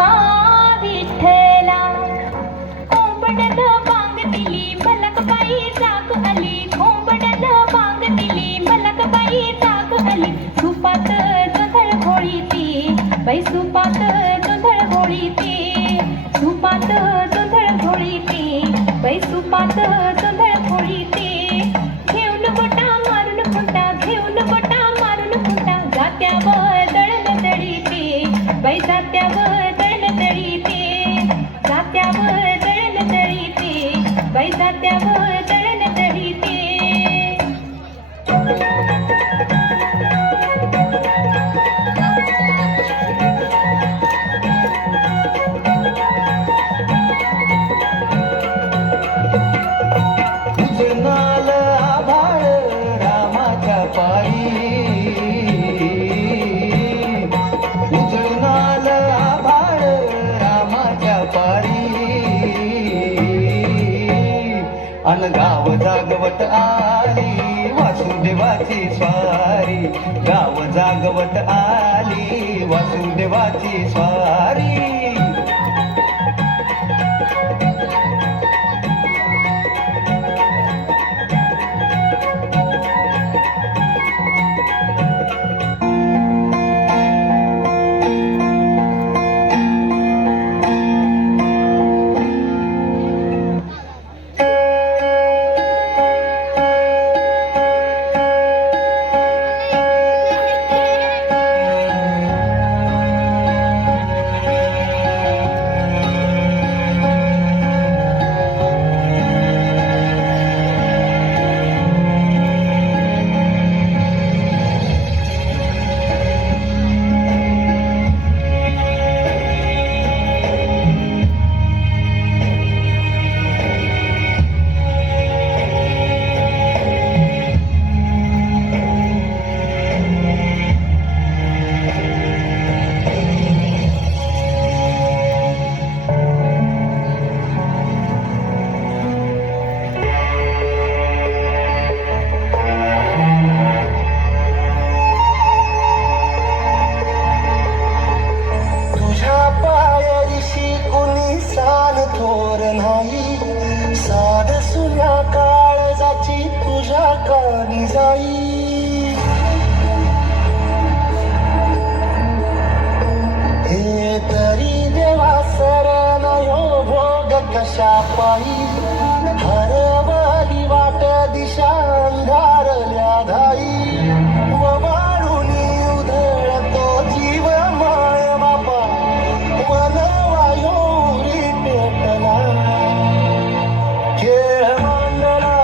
देवा विठ्ठला. कोंबडन बांग दिली मलकबाई जाग आली, कोंबडन बांग दिली मलकबाई जाग आली. सुपात गोंधळ घोळीती बाई, सुपात गोंधळ घोळीती, सुपात गोंधळ घोळीती बाई, सुपात गोंधळ घोळीती. घेऊन गोटा मारून खुंटा, घेऊन गोटा मारून खुंटा, जात्यावर दळण दळीते बाई, जात्यावर दळण दळीते, जात्यावर दळण दळीते बाई, जात्यावर दळण दळीते. उजनाल आभाळ रामाच्या पायी, उजनाल आभाळ रामाच्या पारी. अन गाव जागवत आली वासुदेवाची स्वारी, गाव जागवत आली वासुदेवाची स्वारी. थोर नाही साध सुन्या काळजाची तुझ्या कानी जाई. हे तरी देवा शरण यो भोग कशा पायी, हरवली वाट दिशा अंधारल्या धाई. ववाळुनी उधळतो जीव माय बापा, मन वायोरी पेटला. खेळ मांडला,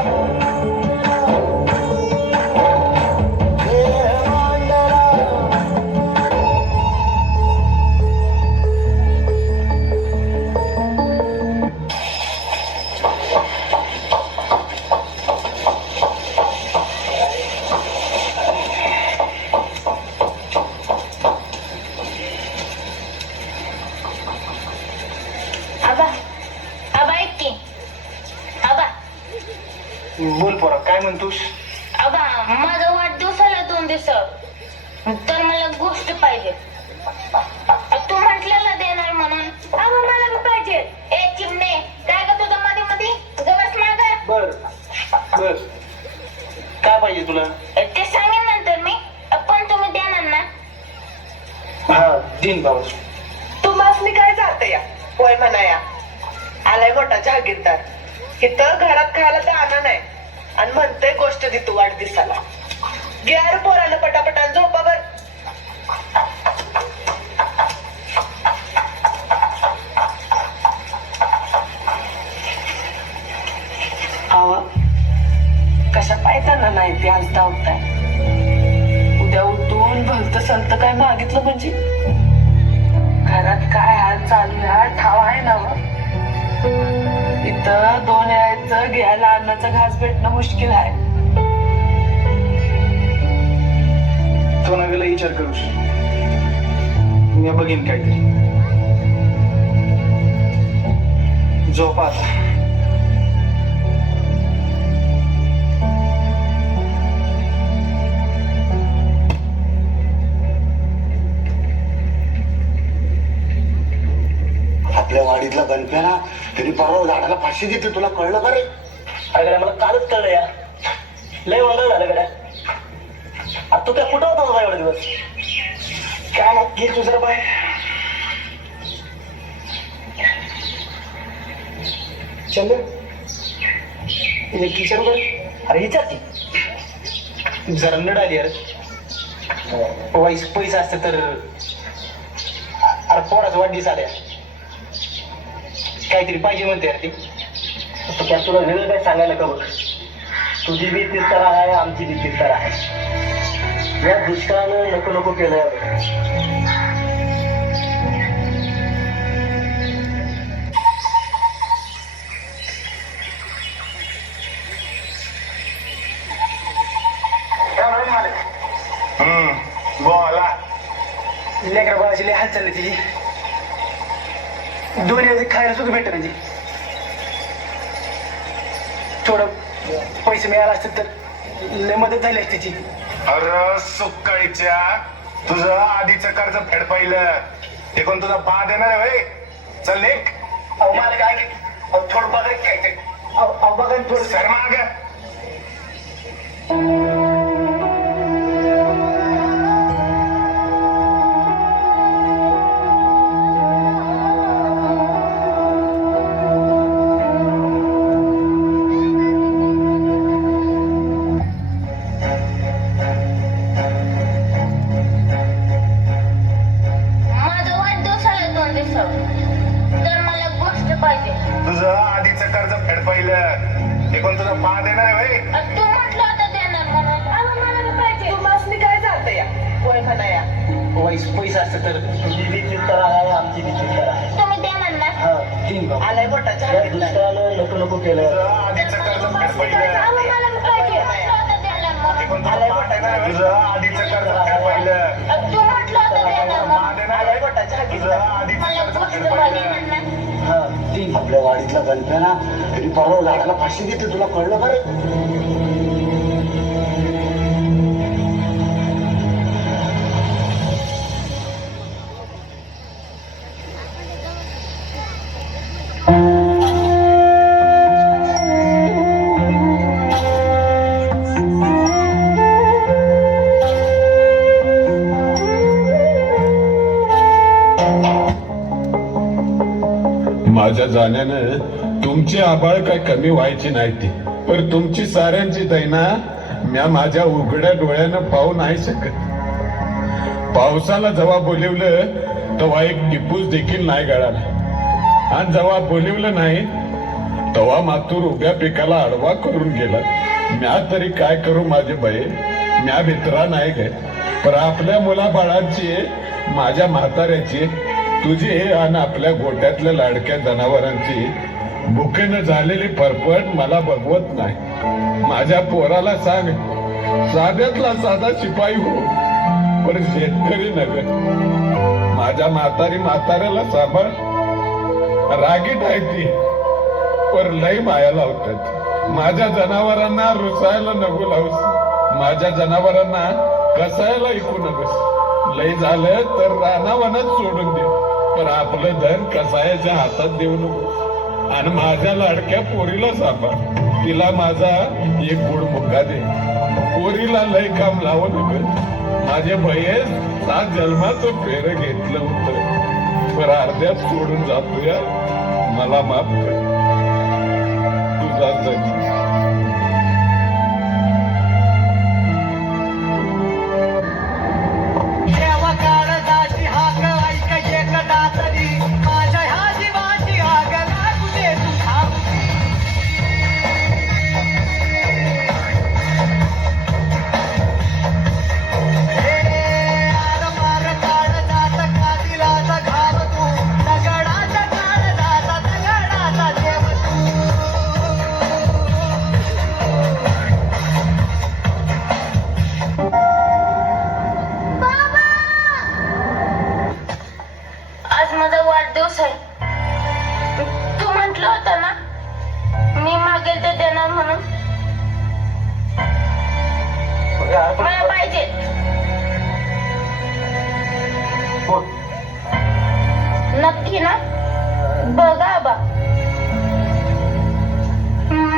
खेळ मांडला. बोल पोरा, काय म्हणतोस? आबा, माझा वाढदिवस आला 2 दिवसात, तर मला गोष्ट पाहिजे. तू म्हटलेला देणार म्हणून. आबा, मला बी पाहिजे. ए चिमणे, काय ग तुझं मध्ये मध्ये गवस मागा. बर बर, काय पाहिजे तुला? ते सांगेन नंतर मी, पण तुम्ही देणार ना? हा, दिन बाबा. तुम्हासनी काय जात या होय म्हणाया. आलाय मोठा जहागीरदार, इथं घरात खायला तर आणा नाही आणि म्हणतोय गोष्ट देतो वाढदिवसाला. गियार पोरानं पटापटान झोपावर. आवा कशा पायताना नाही ते आज धावताय. उद्या उठून भलत संत काय मागितलं म्हणजे घरात काय हाल चालू आहे ठाव आहे ना. इथं 2 यायचं घ्यायला अन्नाचा घास भेटणं मुश्किल आहे. तो नव्याला विचार करूस, मी बघीन काहीतरी. झोप आता. वाडीतला गणप्या ना तरी परवा झाडाला फाशी देते, तुला कळलं का रे? अरे मला कालच कळलं या, लय वंगळ झालं गड्या. आता तू काय कुठं होता बाबा एवढे दिवस? काय घे तुझा बाय. चंद्र किचन वर अरे विचार की. जरा नड आली यार. वाईस पैसा असतं तर अरे पोराच वाढदिवस आल्या, काहीतरी पाहिजे म्हणते यार ती. तर त्यात तुला वेगळं काय सांगायला का बघ. तुझी बी तीच तर आहे, आमची बी तीच तर आहे. या दुष्काळानं नको नको केलं बोला. लेकरा बाळाची लय हाल चालली तिची. दोन्ही खायला सुद्धा भेटत नाही. थोडं पैसे मिळाला असतील तर लय मदत झाली असती तिची. अरे सुकाळीच्या, तुझं आधीचं कर्ज फेड पाहिलं ते कोण तुझा बा देणार आहे? चल लेख. अहो मला काय थोडं बघा काय ते. अहो बघा थोडं सर माग. माझा वाढदिवस आला 2 दिवसावर, तर मला गोष्ट पाहिजे. तुझं आधीचं कर्ज फेड पाहिलं ते कोण तुझा बा देणार आहे? तू म्हटलं होतं देणार म्हणून. मला बी पाहिजे. तुम्हाला काय जातं या होय म्हणा या. वाईस पैसा असतं तर तुझी बी तीच तर आहे, आमची बी तीच तर आहे. तुम्ही देणार ना? हा, तीन बाबा. आलाय मोठाच्या या दुष्काळानं नको नको केलं. तुझं आधीचं कर्ज फेड पाहिलं मला बी पाहिजे. म्हटलं होतं देणार ते म्हणून. कोण तुझा बा देणार आहे? तुझं आधीचं कर्ज फेड पाहिलं तू म्हटलं होतं देणार बा म्हणून. देणार आलाय आहे? मोठाच्या तुझं आधीचं मला कर्ज गोष्ट फेड पाहिजे पाहिलं म्हणणार. हा, तीन. आपल्या वाडीतला गणप्या ना तरी परवा झाडाला फाशी देते, तुला कळलं का रे? माझ्या जाण्यानं तुमची आबाळ काय कमी व्हायची नाही ती, पण तुमची साऱ्यांची दैना म्या माझ्या उघड्या डोळ्यानं पाहू नाही शकत. पावसाला जेव्हा बोलिवलं तेव्हा एक टिपूस देखील नाही गळाला, आणि जेव्हा बोलिवलं नाही तेव्हा मातूर उभ्या पिकाला आडवा करून गेला. म्या तरी काय करू माझे बाई, म्या भित्रा नाही गे, पण आपल्या मुलाबाळांची, माझ्या म्हाताऱ्याची, तुझी आणि आपल्या गोट्यातल्या लाडक्या जनावरांची भुकेनं झालेली फरफट मला बघवत नाही. माझ्या पोराला सांग, साध्यातला साधा शिपाई हो, पण शेतकरी नव्हे. माझ्या म्हाताऱ्याला सांभाळ, रागीट आहे ती, पर लई माया लावतात. माझ्या जनावरांना रुसायला नको लावूस, माझ्या जनावरांना कसायला ऐकू नकोस. लई झालं तर रानावनात सोडून दे, पण आपलं धन कसायाच्या हातात देऊ नको. आणि माझ्या लाडक्या पोरीला सांभाळ, तिला माझा एक गोड मुक्का दे. पोरीला लय काम लावू नको. माझे भयेस 7 जन्माचं फेर घेतलं होतं, पण अर्ध्यात सोडून जातोया. मला माफ कर. तुझा जग. आज माझा वाढदिवस आहे. तू म्हटलं होतं ना मी मागेल ते देणार म्हणून. मला पाहिजे. नक्की ना? बघा आबा,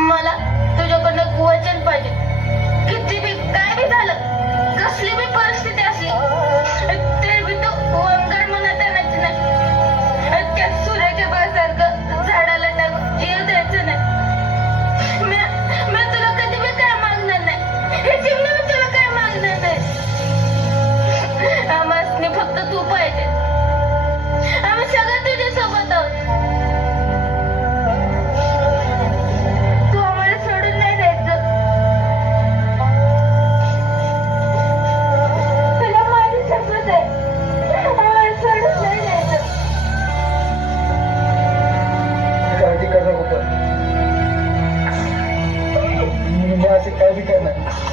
मला तुझ्याकडनं वचन पाहिजे. किती बी काय बी झालं, कसली बी परिस्थिती असली तरी बी तू वंगाड मनात आणायची नाही. त्या सूर्याच्या बासारखं झाडाला टाकून येऊ द्यायचं नाही. मी तुला कधी बी काय मागणार नाही. हे चिमणी मी तुला काय मागणार नाही. आम्हाला फक्त तू पाहिजे. आम्ही सगळं तुझ्या सोबत आहोत. तू आम्हाला सोडून नाही द्यायचं. तुला माझी शपथ आहे, आम्हाला सोडून नाही द्यायचं. काळजी करू नको. मी अशी काळजी करणार.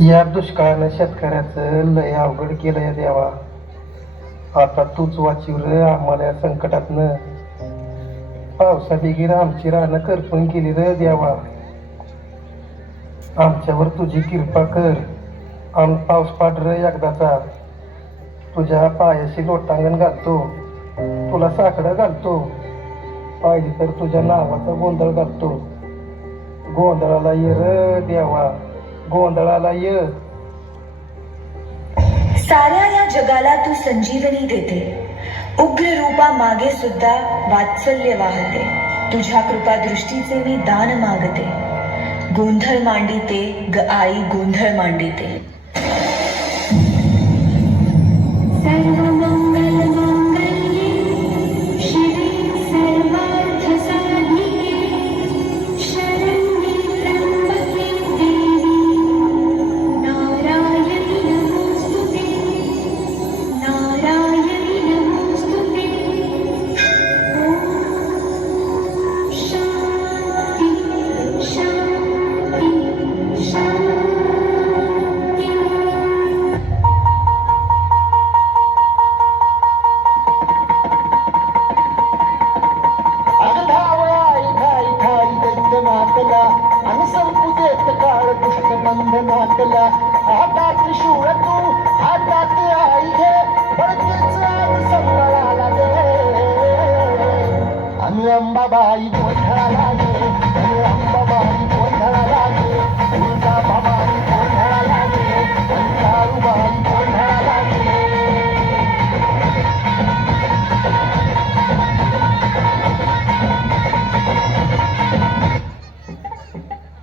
या दुष्काळानं शेतकऱ्याचं लय अवघड केलंय देवा. आता तूच वाचीव रे आम्हाला या संकटातनं. पावसा बिगीर आमची रानं करपून गेली रे देवा. आमच्यावर तुझी कृपा कर. पाऊस पाड रे एकदाचा. तुझ्या पायाशी लोटांगण घालतो, तुला साकडं घालतो, पाहिजे तर तुझ्या नावाचा गोंधळ घालतो. गोंधळाला ये रे देवा, गोंधळाला ये. साऱ्या या जगाला तू संजीवनी देते. उग्र रूपा मागे सुद्धा वात्सल्य वाहते. तुझ्या कृपा दृष्टीचे मी दान मागते. गोंधळ मांडिते ग आई, गोंधळ मांडिते. आणि संपू देत काळ दुष्ट बंधनातला. हातात त्रिशूळ तू, हातात आई घे, बळकीच आज संबळाला दे. आणि अंबाबाई